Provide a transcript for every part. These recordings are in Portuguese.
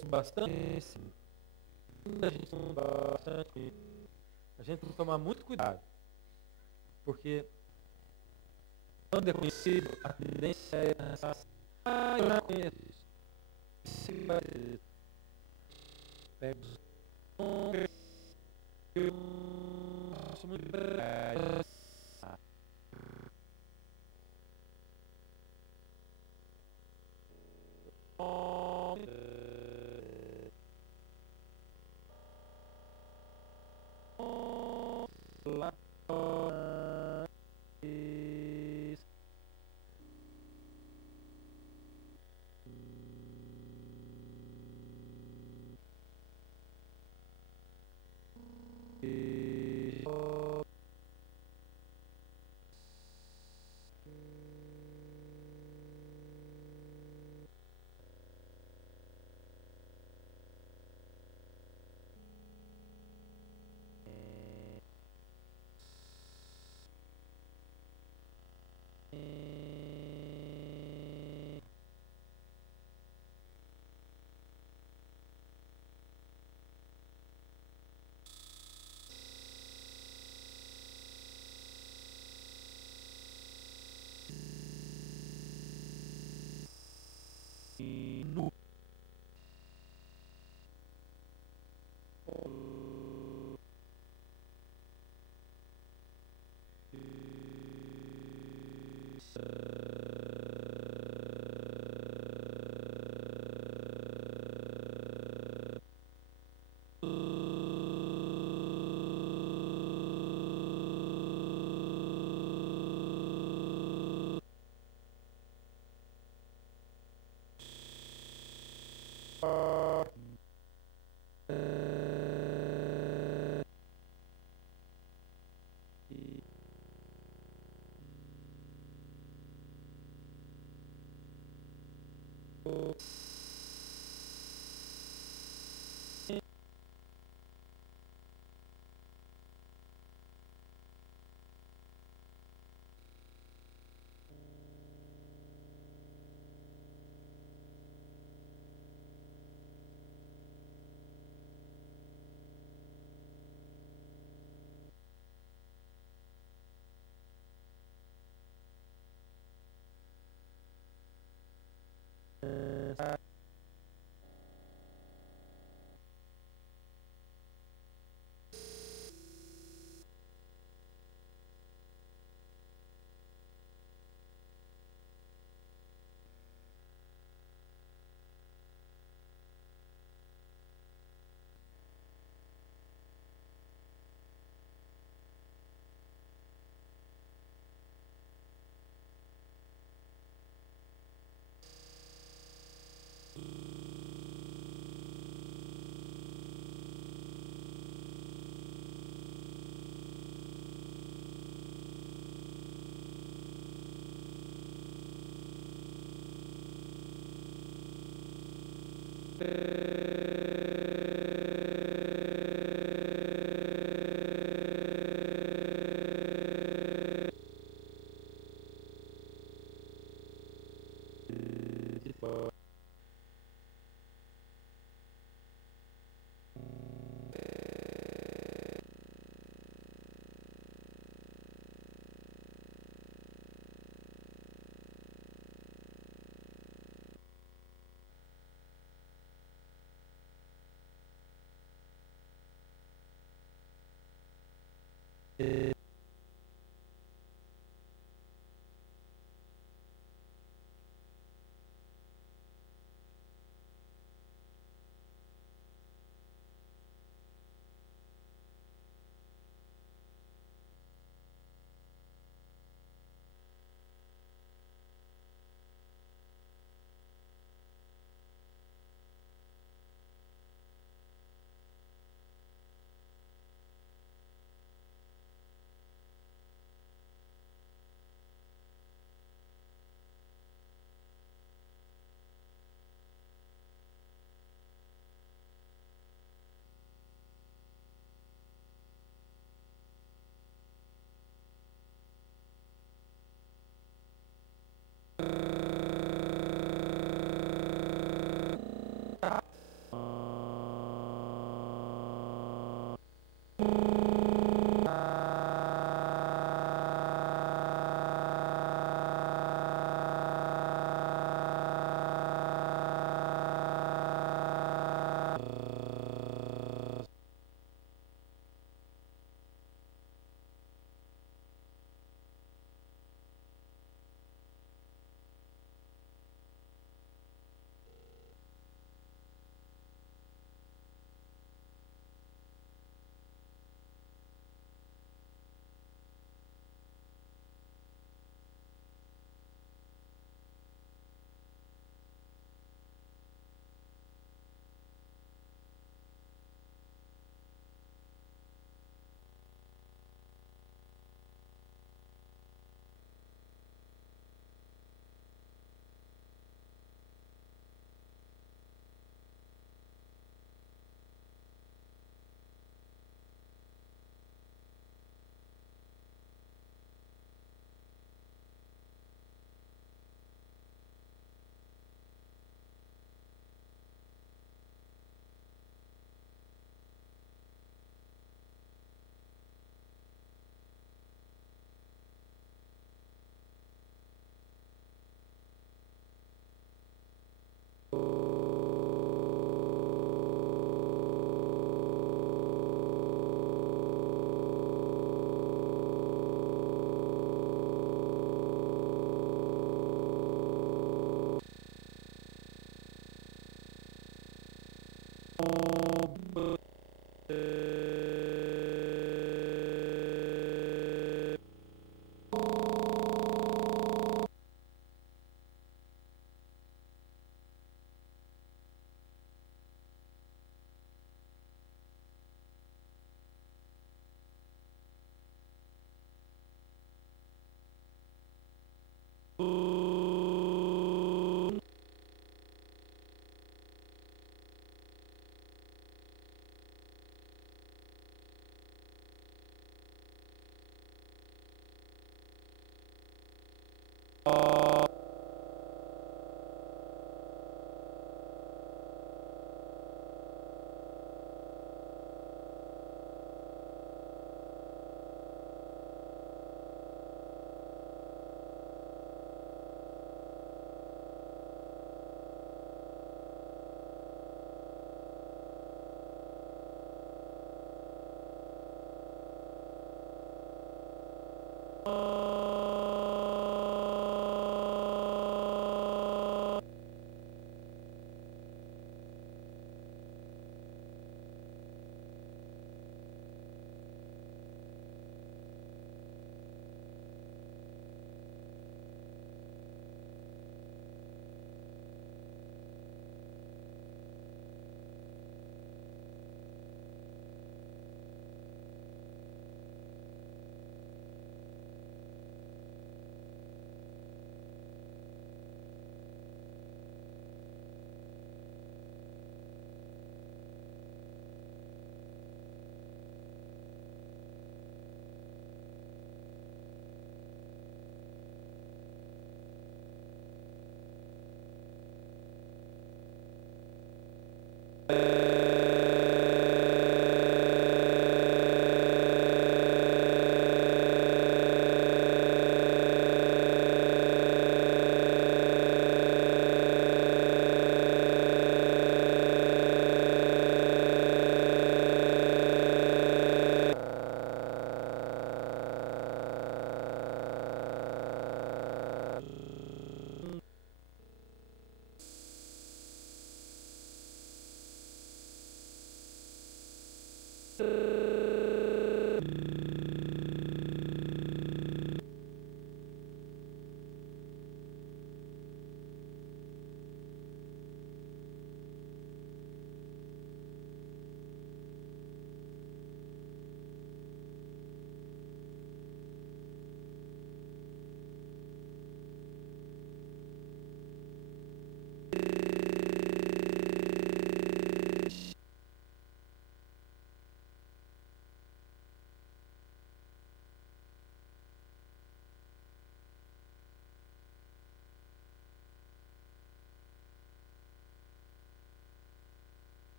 bastante, a gente toma bastante, a gente tem que tomar muito cuidado, porque quando é conhecido, a tendência é pensar assim, eu já conheço isso. Se vai ser, pego os nomes, eu faço muito bem. Lá no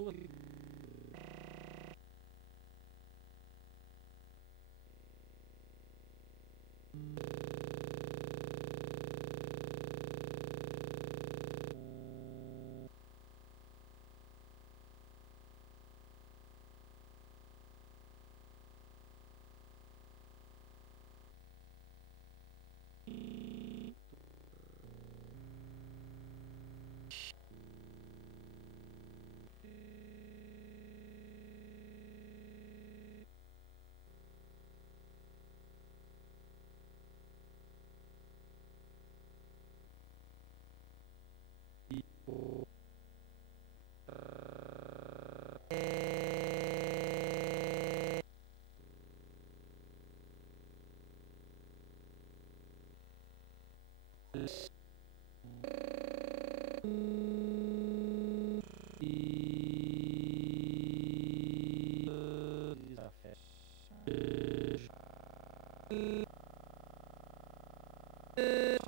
Sua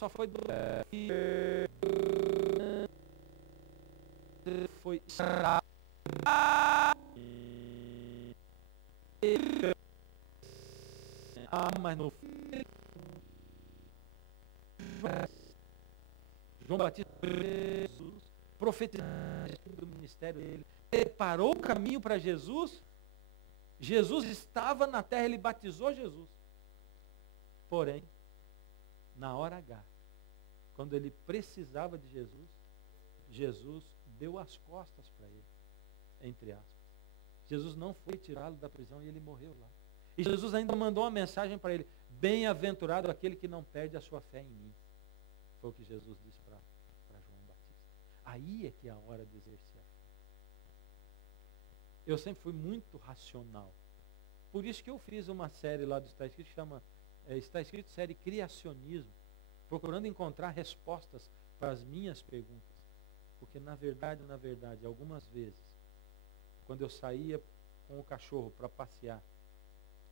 só foi foi mas no João Batista, Jesus, profetizou do ministério dele, preparou o caminho para Jesus. Jesus estava na terra, ele batizou Jesus. Porém, na hora H, quando ele precisava de Jesus, Jesus deu as costas para ele, entre aspas. Jesus não foi tirá-lo da prisão e ele morreu lá. E Jesus ainda mandou uma mensagem para ele: bem-aventurado aquele que não perde a sua fé em mim. Foi o que Jesus disse para João Batista. Aí é que é a hora de exercer a fé. Eu sempre fui muito racional. Por isso que eu fiz uma série lá do Está Escrito, que chama Está Escrito série Criacionismo, procurando encontrar respostas para as minhas perguntas. Porque na verdade, algumas vezes, quando eu saía com o cachorro para passear,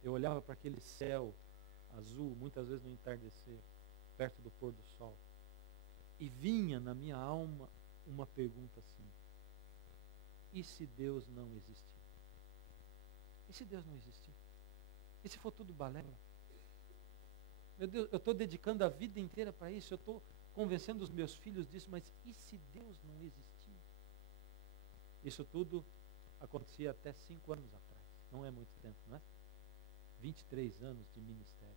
eu olhava para aquele céu azul, muitas vezes no entardecer, perto do pôr do sol, e vinha na minha alma uma pergunta assim: e se Deus não existir? E se Deus não existir? E se for tudo balela? Meu Deus, eu estou dedicando a vida inteira para isso, eu estou convencendo os meus filhos disso, mas e se Deus não existir? Isso tudo acontecia até 5 anos atrás. Não é muito tempo, não é? 23 anos de ministério.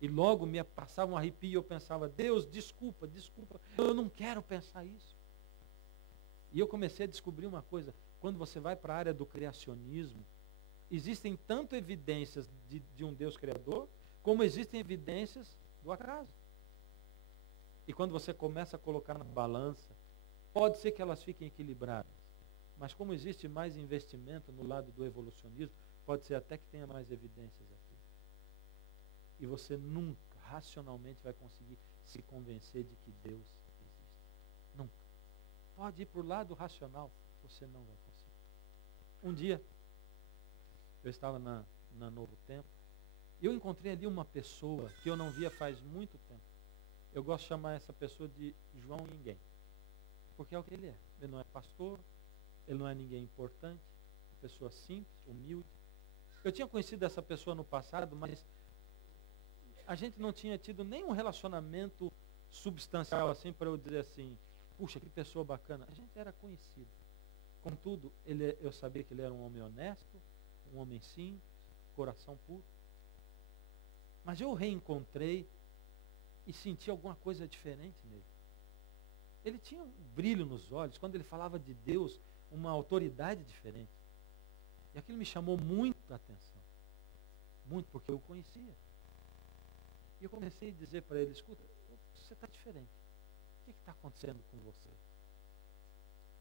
E logo me passava um arrepio e eu pensava: Deus, desculpa, eu não quero pensar isso. E eu comecei a descobrir uma coisa: quando você vai para a área do criacionismo, existem tanto evidências de um Deus criador, como existem evidências do acaso. E quando você começa a colocar na balança pode ser que elas fiquem equilibradas. Mas como existe mais investimento no lado do evolucionismo, pode ser até que tenha mais evidências aqui. E você nunca, racionalmente, vai conseguir se convencer de que Deus existe. Nunca. Pode ir para o lado racional, você não vai conseguir. Um dia, eu estava na Novo Tempo, e eu encontrei ali uma pessoa que eu não via faz muito tempo. Eu gosto de chamar essa pessoa de João Ninguém. Porque é o que ele é. Ele não é pastor, ele não é ninguém importante, uma pessoa simples, humilde. Eu tinha conhecido essa pessoa no passado, mas a gente não tinha tido nenhum relacionamento substancial assim para eu dizer assim, puxa, que pessoa bacana. A gente era conhecido. Contudo, eu sabia que ele era um homem honesto, um homem simples, coração puro. Mas eu o reencontrei e senti alguma coisa diferente nele. Ele tinha um brilho nos olhos, quando ele falava de Deus, uma autoridade diferente. E aquilo me chamou muito a atenção. Muito, porque eu o conhecia. E eu comecei a dizer para ele, escuta, você está diferente. O que está acontecendo com você?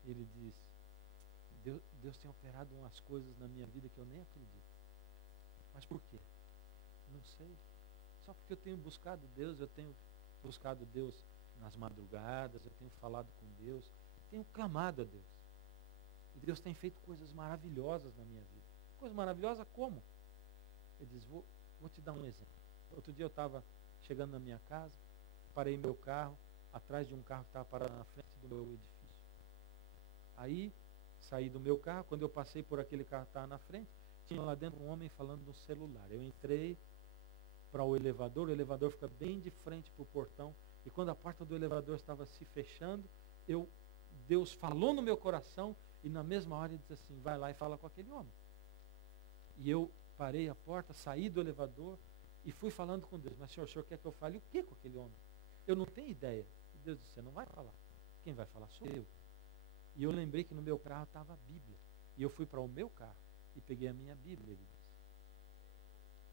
E ele disse, Deus tem operado umas coisas na minha vida que eu nem acredito. Mas por quê? Não sei. Só porque eu tenho buscado Deus, eu tenho buscado Deus nas madrugadas, eu tenho falado com Deus, tenho clamado a Deus. E Deus tem feito coisas maravilhosas na minha vida. Coisa maravilhosa como? Ele diz, vou te dar um exemplo. Outro dia eu estava chegando na minha casa, parei meu carro, atrás de um carro que estava parado na frente do meu edifício. Aí, saí do meu carro, quando eu passei por aquele carro que estava na frente, tinha lá dentro um homem falando no celular. Eu entrei para o elevador fica bem de frente para o portão, e quando a porta do elevador estava se fechando, Deus falou no meu coração, e na mesma hora ele disse assim, vai lá e fala com aquele homem. E eu parei a porta, saí do elevador, e fui falando com Deus, mas o senhor quer que eu fale o que com aquele homem? Eu não tenho ideia. E Deus disse, você não vai falar. Quem vai falar sou eu. E eu lembrei que no meu carro estava a Bíblia. E eu fui para o meu carro e peguei a minha Bíblia, ele disse.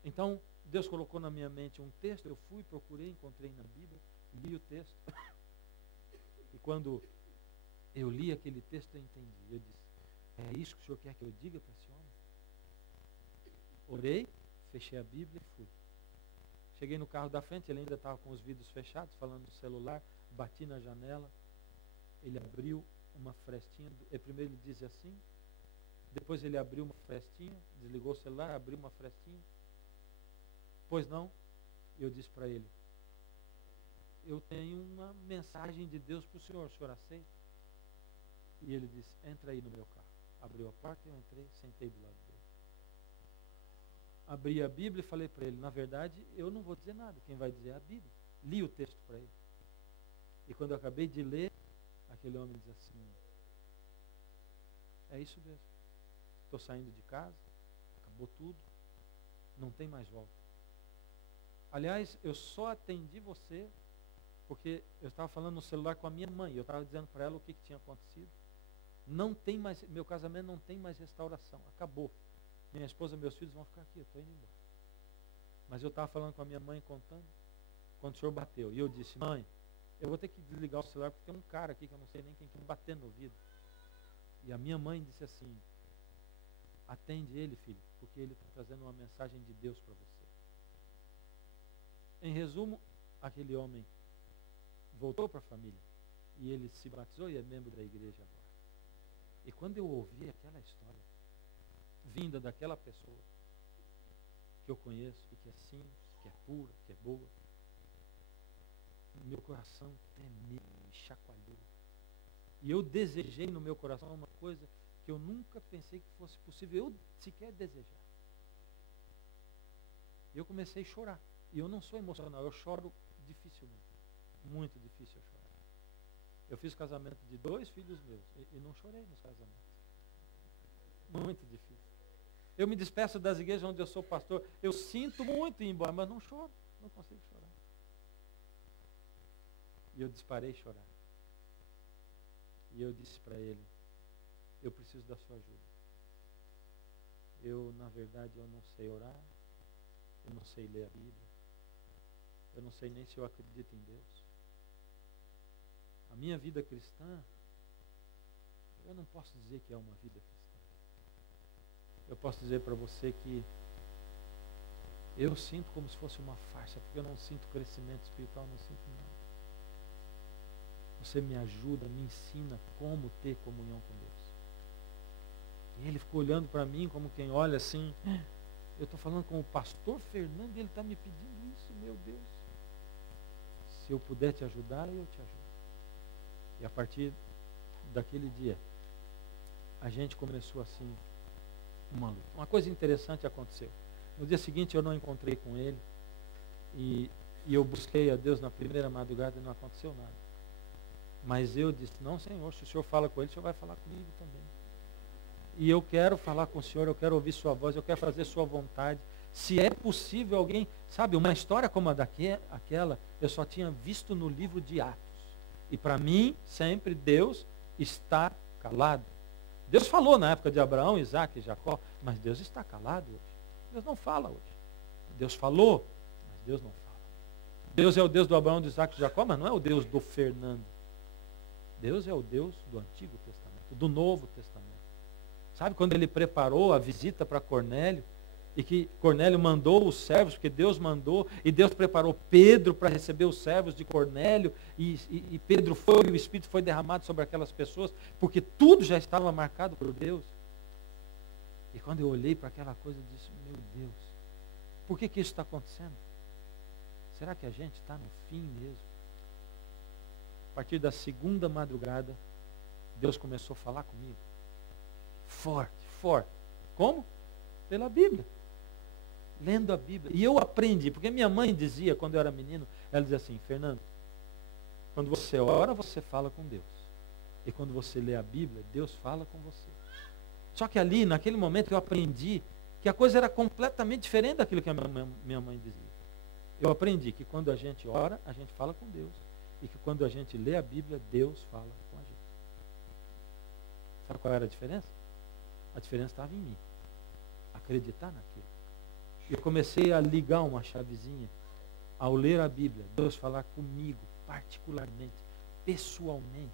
Então, Deus colocou na minha mente um texto, eu fui, procurei, encontrei na Bíblia, li o texto. E quando eu li aquele texto, eu entendi. Eu disse, é isso que o senhor quer que eu diga para esse homem? Orei, fechei a Bíblia e fui. Cheguei no carro da frente, ele ainda estava com os vidros fechados, falando no celular, bati na janela, ele abriu uma frestinha, primeiro ele disse assim, depois ele abriu uma frestinha, desligou o celular, abriu uma frestinha, pois não, eu disse para ele, eu tenho uma mensagem de Deus para o senhor aceita? E ele disse, entra aí no meu carro. Abriu a porta, eu entrei, sentei do lado dele. Abri a Bíblia e falei para ele, na verdade, eu não vou dizer nada, quem vai dizer é a Bíblia. Li o texto para ele. E quando eu acabei de ler, aquele homem diz assim, é isso mesmo. Estou saindo de casa, acabou tudo, não tem mais volta. Aliás, eu só atendi você porque eu estava falando no celular com a minha mãe, eu estava dizendo para ela o que tinha acontecido. Não tem mais, meu casamento não tem mais restauração, acabou. Minha esposa e meus filhos vão ficar aqui, eu estou indo embora. Mas eu estava falando com a minha mãe, contando, quando o senhor bateu. E eu disse, mãe, eu vou ter que desligar o celular porque tem um cara aqui que eu não sei nem quem que bater no ouvido. E a minha mãe disse assim, atende ele, filho, porque ele está trazendo uma mensagem de Deus para você. Em resumo, aquele homem voltou para a família e ele se batizou e é membro da igreja agora. E quando eu ouvi aquela história, vinda daquela pessoa que eu conheço e que é simples, que é pura, que é boa, meu coração tremeu, me chacoalhou. E eu desejei no meu coração uma coisa que eu nunca pensei que fosse possível, eu sequer desejar. E eu comecei a chorar. E eu não sou emocional, eu choro dificilmente. Muito difícil eu chorar. Eu fiz casamento de 2 filhos meus e não chorei nos casamentos. Muito difícil. Eu me despeço das igrejas onde eu sou pastor, eu sinto muito ir embora, mas não choro, não consigo chorar. E eu disparei a chorar. E eu disse para ele, eu preciso da sua ajuda. Na verdade, eu não sei orar, eu não sei ler a Bíblia, eu não sei nem se eu acredito em Deus. A minha vida cristã eu não posso dizer que é uma vida cristã. Eu posso dizer para você que eu sinto como se fosse uma farsa, porque eu não sinto crescimento espiritual, não sinto nada. Você me ajuda, me ensina como ter comunhão com Deus. E ele ficou olhando para mim como quem olha assim, eu estou falando com o pastor Fernando e ele está me pedindo isso, meu Deus. Se eu puder te ajudar, eu te ajudo. E a partir daquele dia, a gente começou assim, uma luta. Uma coisa interessante aconteceu. No dia seguinte eu não encontrei com ele e eu busquei a Deus na primeira madrugada e não aconteceu nada. Mas eu disse, não, Senhor, se o Senhor fala com ele, o Senhor vai falar comigo também. E eu quero falar com o Senhor, eu quero ouvir sua voz, eu quero fazer sua vontade. Se é possível alguém, sabe, uma história como a aquela, eu só tinha visto no livro de Atos. E para mim, sempre, Deus está calado. Deus falou na época de Abraão, Isaac e Jacó, mas Deus está calado hoje. Deus não fala hoje. Deus falou, mas Deus não fala. Deus é o Deus do Abraão, do Isaac e de Jacó, mas não é o Deus do Fernando. Deus é o Deus do Antigo Testamento, do Novo Testamento. Sabe quando ele preparou a visita para Cornélio, e que Cornélio mandou os servos, porque Deus mandou, e Deus preparou Pedro para receber os servos de Cornélio, e Pedro foi, e o Espírito foi derramado sobre aquelas pessoas, porque tudo já estava marcado por Deus. E quando eu olhei para aquela coisa, eu disse, meu Deus, por que isso está acontecendo? Será que a gente está no fim mesmo? A partir da segunda madrugada, Deus começou a falar comigo. Forte, forte. Como? Pela Bíblia. Lendo a Bíblia. E eu aprendi, porque minha mãe dizia, quando eu era menino, ela dizia assim, Fernando, quando você ora, você fala com Deus. E quando você lê a Bíblia, Deus fala com você. Só que ali, naquele momento, eu aprendi que a coisa era completamente diferente daquilo que a minha mãe dizia. Eu aprendi que quando a gente ora, a gente fala com Deus. E que quando a gente lê a Bíblia, Deus fala com a gente. Sabe qual era a diferença? A diferença estava em mim. Acreditar naquilo. Eu comecei a ligar uma chavezinha ao ler a Bíblia. Deus falar comigo, particularmente, pessoalmente.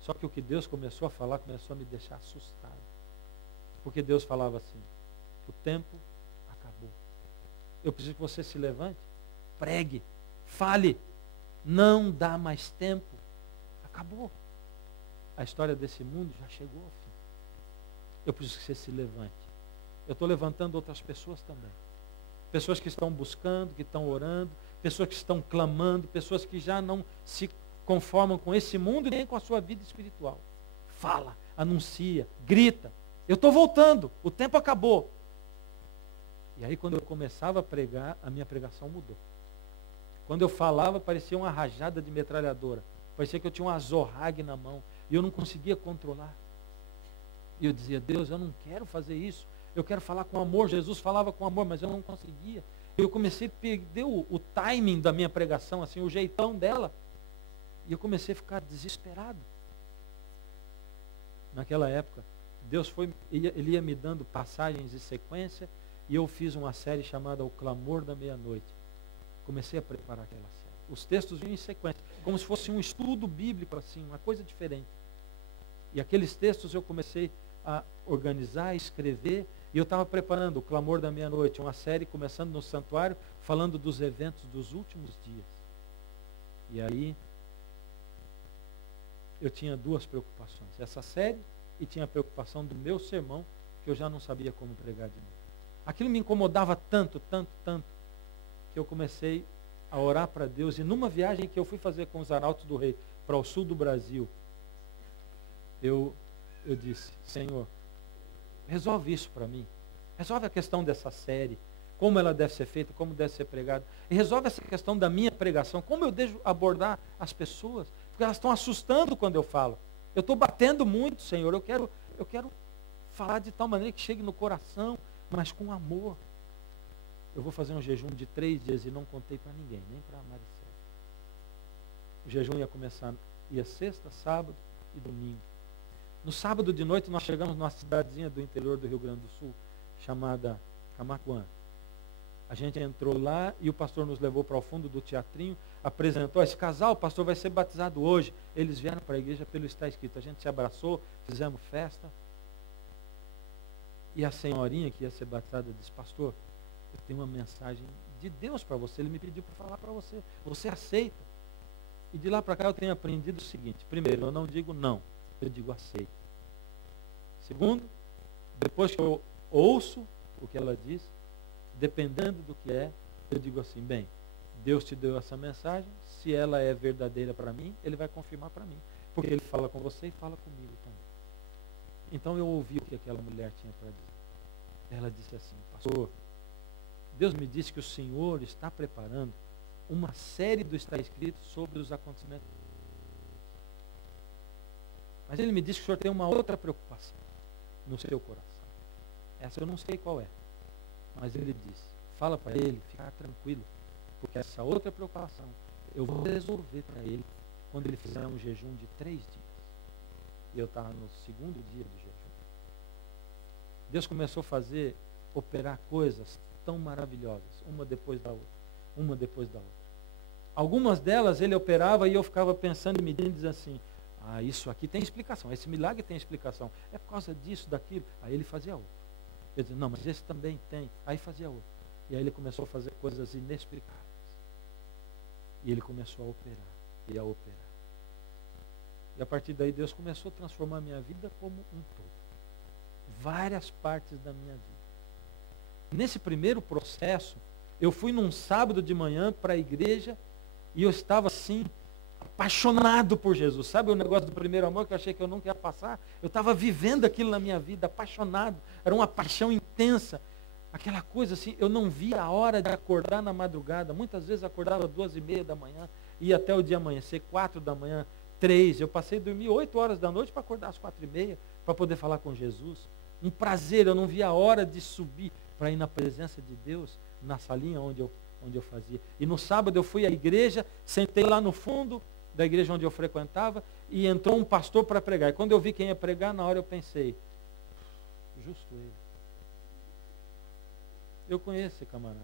Só que o que Deus começou a falar, começou a me deixar assustado. Porque Deus falava assim, o tempo acabou. Eu preciso que você se levante, pregue, fale. Não dá mais tempo. Acabou. A história desse mundo já chegou ao fim. Eu preciso que você se levante. Eu estou levantando outras pessoas também. Pessoas que estão buscando, que estão orando, pessoas que estão clamando, pessoas que já não se conformam com esse mundo e nem com a sua vida espiritual. Fala, anuncia, grita. Eu estou voltando, o tempo acabou. E aí quando eu começava a pregar, a minha pregação mudou. Quando eu falava, parecia uma rajada de metralhadora. Parecia que eu tinha um azorrague na mão. E eu não conseguia controlar. E eu dizia, Deus, eu não quero fazer isso. Eu quero falar com amor. Jesus falava com amor, mas eu não conseguia. Eu comecei a perder o timing da minha pregação, assim, o jeitão dela. E eu comecei a ficar desesperado. Naquela época, Deus ele ia me dando passagens de sequência. E eu fiz uma série chamada O Clamor da Meia-Noite. Comecei a preparar aquela série. Os textos vinham em sequência, como se fosse um estudo bíblico, assim, uma coisa diferente. E aqueles textos eu comecei a organizar, escrever, e eu estava preparando o Clamor da Meia-Noite, uma série começando no santuário, falando dos eventos dos últimos dias. E aí, eu tinha duas preocupações, essa série e tinha a preocupação do meu sermão, que eu já não sabia como pregar de novo. Aquilo me incomodava tanto, tanto, tanto, que eu comecei a orar para Deus. E numa viagem que eu fui fazer com os Arautos do Rei para o sul do Brasil, eu disse, Senhor, resolve isso para mim. Resolve a questão dessa série, como ela deve ser feita, como deve ser pregada. E resolve essa questão da minha pregação, como eu devo abordar as pessoas, porque elas estão assustando quando eu falo. Eu estou batendo muito, Senhor, eu quero falar de tal maneira que chegue no coração, mas com amor. Eu vou fazer um jejum de 3 dias e não contei para ninguém, nem para a Maricela. O jejum ia sexta, sábado e domingo. No sábado de noite nós chegamos numa cidadezinha do interior do Rio Grande do Sul, chamada Camaquã. A gente entrou lá e o pastor nos levou para o fundo do teatrinho, apresentou esse casal, o pastor vai ser batizado hoje. Eles vieram para a igreja pelo está escrito. A gente se abraçou, fizemos festa. E a senhorinha que ia ser batizada disse, pastor, eu tenho uma mensagem de Deus para você. Ele me pediu para falar para você. Você aceita? E de lá para cá eu tenho aprendido o seguinte. Primeiro, eu não digo não, eu digo aceito. Segundo, depois que eu ouço o que ela diz, dependendo do que é, eu digo assim, bem, Deus te deu essa mensagem, se ela é verdadeira para mim, Ele vai confirmar para mim. Porque Ele fala com você e fala comigo também. Então eu ouvi o que aquela mulher tinha para dizer. Ela disse assim, pastor, Deus me disse que o Senhor está preparando uma série do está escrito sobre os acontecimentos. Mas Ele me disse que o Senhor tem uma outra preocupação no seu coração. Essa eu não sei qual é. Mas Ele disse, fala para ele ficar tranquilo, porque essa outra preocupação eu vou resolver para ele quando ele fizer um jejum de 3 dias. E eu estava no 2º dia do jejum. Deus começou a operar coisas tão maravilhosas, uma depois da outra, uma depois da outra. Algumas delas ele operava e eu ficava pensando e medindo e dizendo assim, isso aqui tem explicação, esse milagre tem explicação, é por causa disso, daquilo. Aí ele fazia outro. Eu dizia, não, mas esse também tem. Aí fazia outro. E aí ele começou a fazer coisas inexplicáveis. E ele começou a operar e a operar. E a partir daí Deus começou a transformar a minha vida como um todo. Várias partes da minha vida. Nesse primeiro processo, eu fui num sábado de manhã para a igreja e eu estava assim, apaixonado por Jesus. Sabe o negócio do primeiro amor que eu achei que eu nunca ia passar? Eu estava vivendo aquilo na minha vida, apaixonado. Era uma paixão intensa. Aquela coisa assim, eu não via a hora de acordar na madrugada. Muitas vezes acordava 2h30 da manhã, ia até o dia amanhecer, 4 da manhã, 3. Eu passei a dormir 8 horas da noite para acordar às 4h30, para poder falar com Jesus. Um prazer, eu não via a hora de subir para ir na presença de Deus, na salinha onde eu fazia. E no sábado eu fui à igreja, sentei lá no fundo da igreja onde eu frequentava, e entrou um pastor para pregar. E quando eu vi quem ia pregar, na hora eu pensei, justo ele. Eu conheço esse camarada.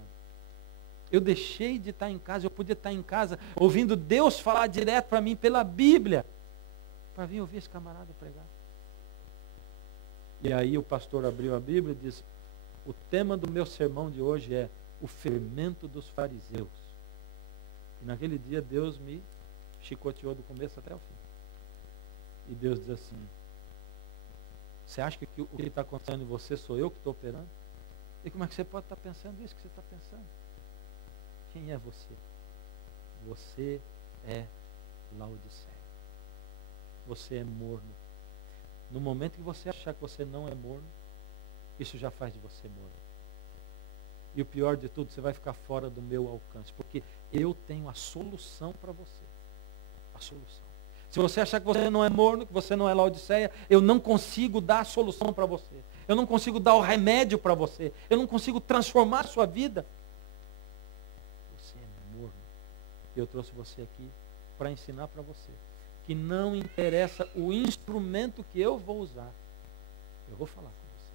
Eu deixei de estar em casa, eu podia estar em casa, ouvindo Deus falar direto para mim pela Bíblia, para vir ouvir esse camarada pregar. E aí o pastor abriu a Bíblia e disse, o tema do meu sermão de hoje é o fermento dos fariseus. E naquele dia Deus me chicoteou do começo até o fim. E Deus diz assim, você acha que o que está acontecendo em você sou eu que estou operando? E como é que você pode estar pensando isso que você está pensando? Quem é você? Você é Laodiceia. Você é morno. No momento que você achar que você não é morno, isso já faz de você morno. E o pior de tudo, você vai ficar fora do meu alcance, porque eu tenho a solução para você. A solução. Se você achar que você não é morno, que você não é Laodiceia, eu não consigo dar a solução para você. Eu não consigo dar o remédio para você. Eu não consigo transformar a sua vida. Você é morno. E eu trouxe você aqui para ensinar para você que não interessa o instrumento que eu vou usar. Eu vou falar com você.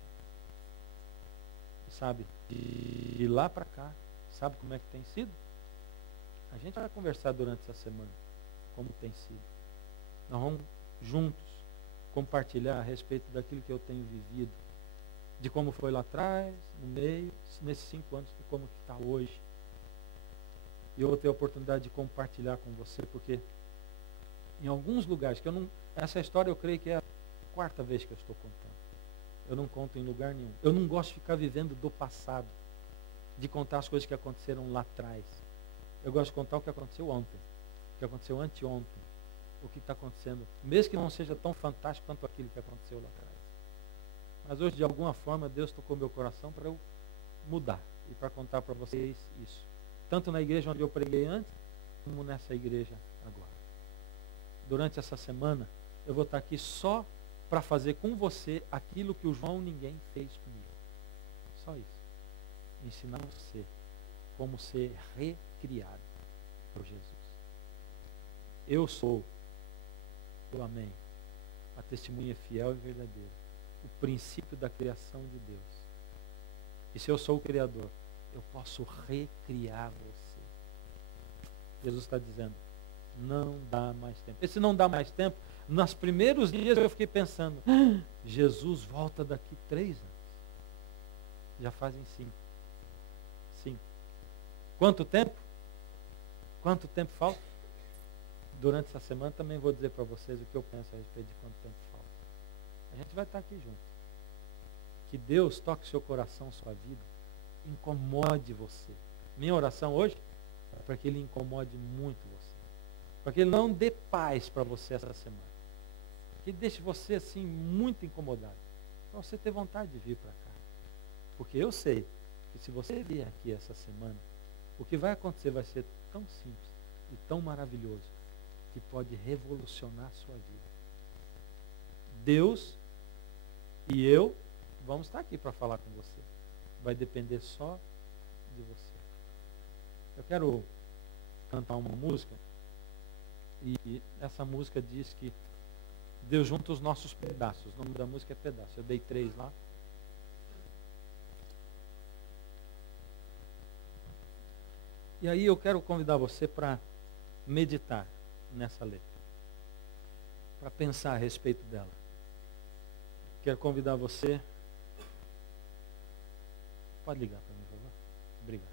E sabe, de lá para cá, sabe como é que tem sido? A gente vai conversar durante essa semana como tem sido. Nós vamos juntos compartilhar a respeito daquilo que eu tenho vivido, de como foi lá atrás, no meio, nesses 5 anos, e como está hoje. E eu vou ter a oportunidade de compartilhar com você, porque em alguns lugares, essa história eu creio que é a 4ª vez que eu estou contando. Eu não conto em lugar nenhum. Eu não gosto de ficar vivendo do passado, de contar as coisas que aconteceram lá atrás. Eu gosto de contar o que aconteceu ontem, o que aconteceu anteontem, o que está acontecendo, mesmo que não seja tão fantástico quanto aquilo que aconteceu lá atrás. Mas hoje, de alguma forma, Deus tocou meu coração para eu mudar e para contar para vocês isso. Tanto na igreja onde eu preguei antes, como nessa igreja agora. Durante essa semana, eu vou estar aqui só para fazer com você aquilo que o João ninguém fez comigo. Só isso. Ensinar você como ser recriado por Jesus. Eu sou o Amém, a testemunha fiel e verdadeira, o princípio da criação de Deus. E se eu sou o Criador, eu posso recriar você. Jesus está dizendo, não dá mais tempo. Esse não dá mais tempo, nos primeiros dias eu fiquei pensando, Jesus volta daqui 3 anos. Já fazem 5. Quanto tempo? Quanto tempo falta? Durante essa semana também vou dizer para vocês o que eu penso a respeito de quanto tempo falta. A gente vai estar aqui junto. Que Deus toque seu coração, sua vida, incomode você. Minha oração hoje é para que Ele incomode muito você. Para que Ele não dê paz para você essa semana. Que Ele deixe você assim muito incomodado. Para você ter vontade de vir para cá. Porque eu sei que se você vier aqui essa semana, o que vai acontecer vai ser tão simples e tão maravilhoso que pode revolucionar a sua vida. Deus e eu vamos estar aqui para falar com você. Vai depender só de você. Eu quero cantar uma música e essa música diz que Deus junta os nossos pedaços. O nome da música é Pedaço. Eu dei 3 lá. E aí eu quero convidar você para meditar nessa letra. Para pensar a respeito dela. Quero convidar você. Pode ligar para mim, por favor? Obrigado.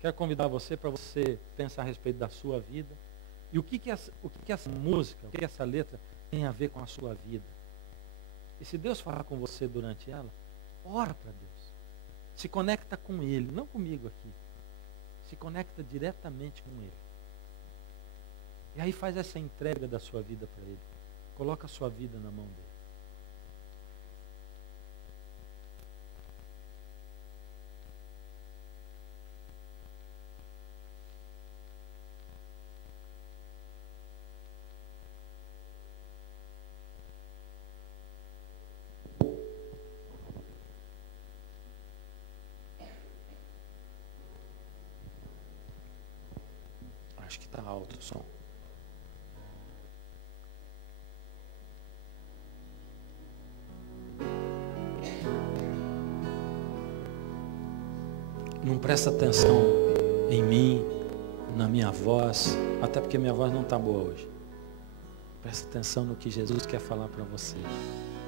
Quero convidar você para você pensar a respeito da sua vida. E o que essa música, o que essa letra tem a ver com a sua vida. E se Deus falar com você durante ela, ora para Deus. Se conecta com Ele, não comigo aqui. Se conecta diretamente com Ele. E aí faz essa entrega da sua vida para Ele. Coloca a sua vida na mão dele. Acho que está alto o som. Não presta atenção em mim, na minha voz, até porque minha voz não está boa hoje. Presta atenção no que Jesus quer falar para você,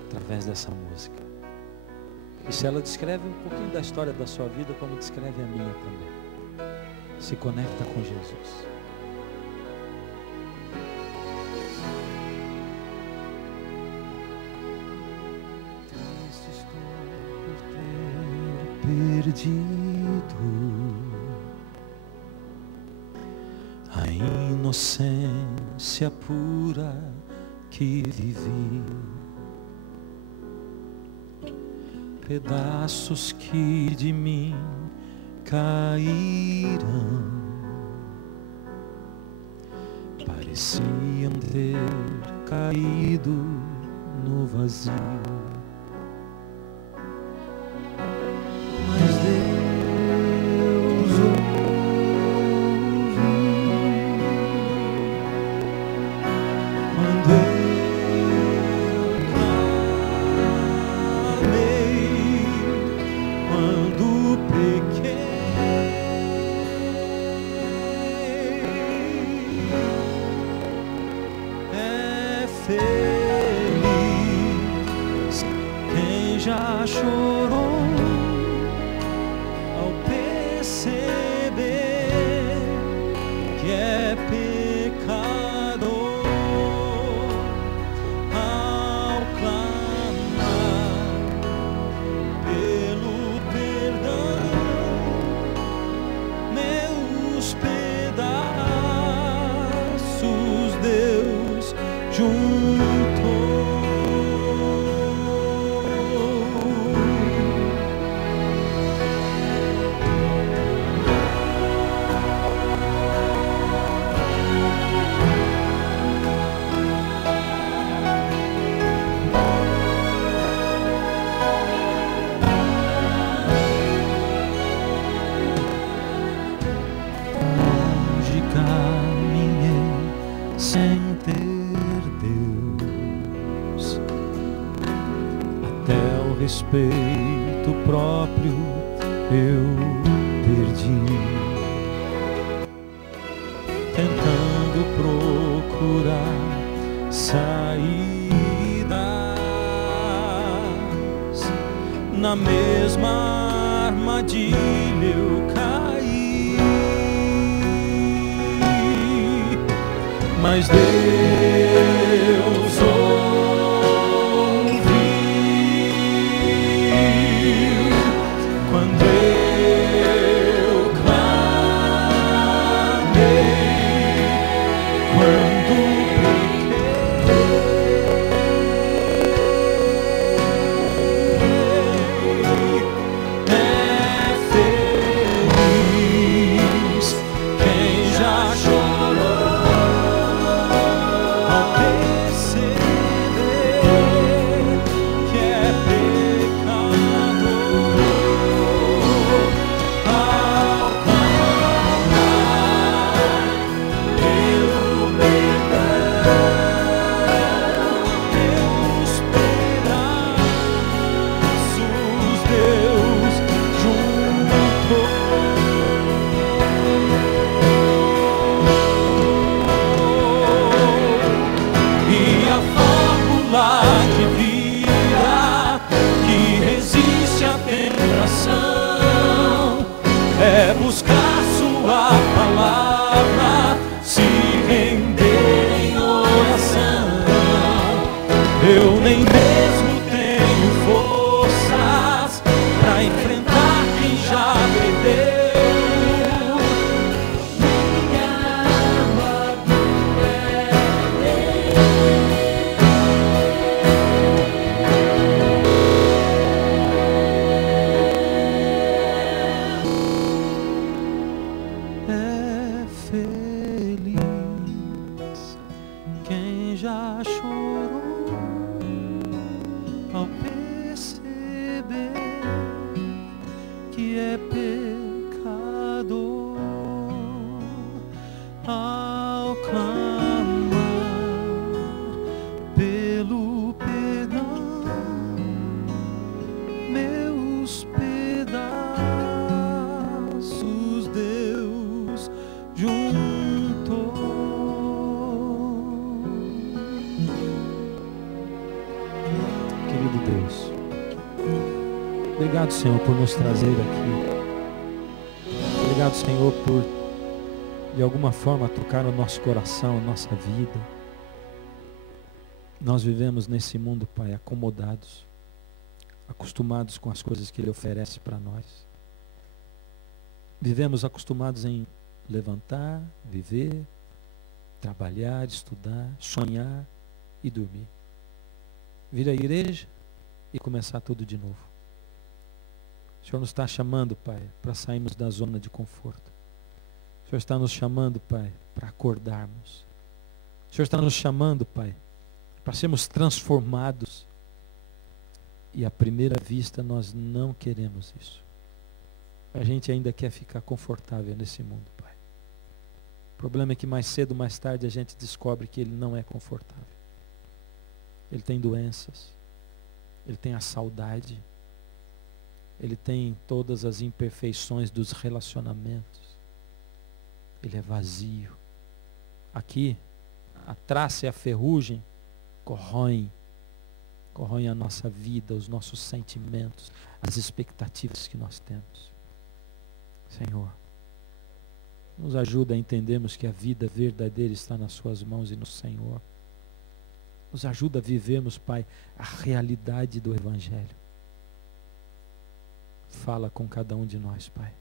através dessa música. E se ela descreve um pouquinho da história da sua vida, como descreve a minha também. Se conecta com Jesus. Perdido a inocência pura que vivi, pedaços que de mim caíram, pareciam ter caído no vazio. Já chorou ao perceber que é pecador, ao clamar pelo perdão, meus pedaços Deus juntou. Sem ter Deus, até o respeito próprio eu perdi, tentando procurar saídas, na mesma armadilha eu caí, mas Deus ouviu quando eu clamei, quando obrigado, Senhor, por nos trazer aqui. Obrigado, Senhor, por de alguma forma tocar no nosso coração, nossa vida. Nós vivemos nesse mundo, Pai, acomodados, acostumados com as coisas que Ele oferece para nós. Vivemos acostumados em levantar, viver, trabalhar, estudar, sonhar e dormir. Vir à igreja e começar tudo de novo. O Senhor nos está chamando, Pai, para sairmos da zona de conforto. O Senhor está nos chamando, Pai, para acordarmos. O Senhor está nos chamando, Pai, para sermos transformados. E à primeira vista nós não queremos isso. A gente ainda quer ficar confortável nesse mundo, Pai. O problema é que mais cedo ou mais tarde a gente descobre que ele não é confortável. Ele tem doenças. Ele tem a saudade. Ele tem todas as imperfeições dos relacionamentos. Ele é vazio. Aqui, a traça e a ferrugem corroem a nossa vida, os nossos sentimentos, as expectativas que nós temos. Senhor, nos ajuda a entendermos que a vida verdadeira está nas suas mãos e no Senhor. Nos ajuda a vivermos, Pai, a realidade do Evangelho. Fala com cada um de nós, Pai,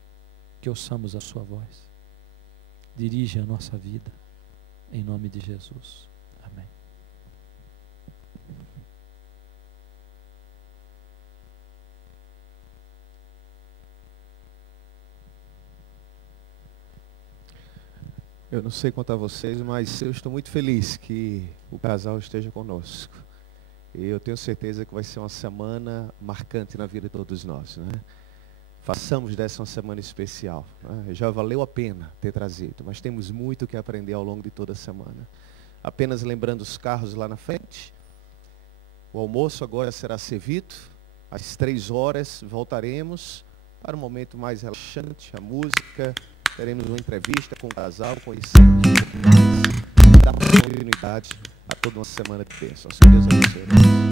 que ouçamos a sua voz. Dirige a nossa vida, em nome de Jesus. Amém. Eu não sei quanto a vocês, mas eu estou muito feliz que o casal esteja conosco. E eu tenho certeza que vai ser uma semana marcante na vida de todos nós, né? Façamos dessa uma semana especial, né? Já valeu a pena ter trazido, mas temos muito que aprender ao longo de toda a semana. Apenas lembrando os carros lá na frente. O almoço agora será servido. Às 3 horas voltaremos para um momento mais relaxante, a música. Teremos uma entrevista com o casal, conhecendo um pouco mais, dar continuidade a toda uma semana de bênçãos. Que Deus abençoe.